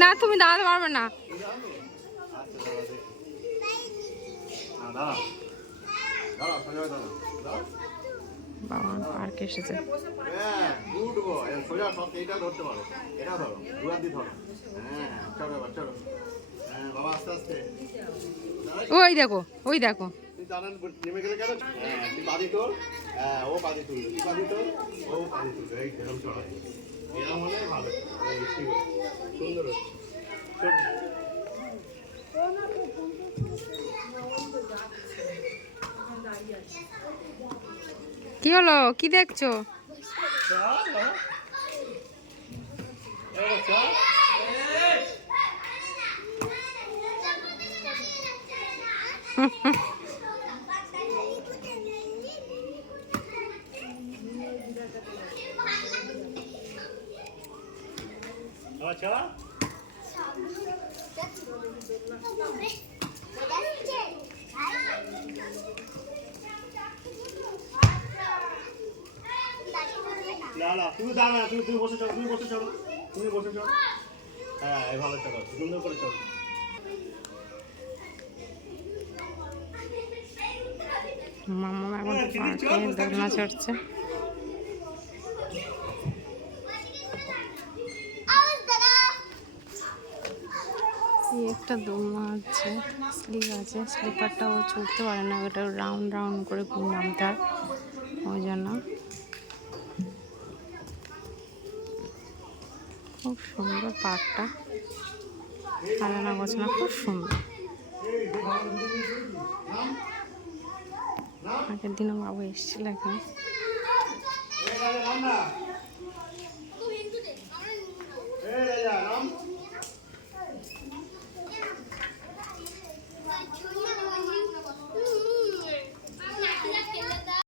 না তুমি দাঁড়াতে পারবে না। বাবা পার্কে এসেছে। ওই দেখো ওই দেখো। নেমে গেলে কেন? পাদি তোল, ও পাদি তুলবে, পাদি তোল, ও পাদি তুলবে, এই এরকম চড়াই, এরকম হলে ভালো, ঠিক আছে, সুন্দর হচ্ছে। কি হলো, কি দেখছো? আচ্ছা না না তুমি দাঁড়া, তুমি বসে চলো, তুমি বসে চলো, তুমি বসে চলো। হ্যাঁ ভালো চলো, সুন্দর করে চলো। মামা এখন পার্কে দোলনা চড়ছে। একটা দোলনা আছে, স্লিপ আছে, স্লিপারটা ও চড়তে পারে না, ওটা রাউন্ড রাউন্ড করে নামতে হয়, ওই জন্য। খুব সুন্দর পার্কটা, সাজানো গোছানো খুব সুন্দর। আগের দিনও বাবু এসেছিল এখানে।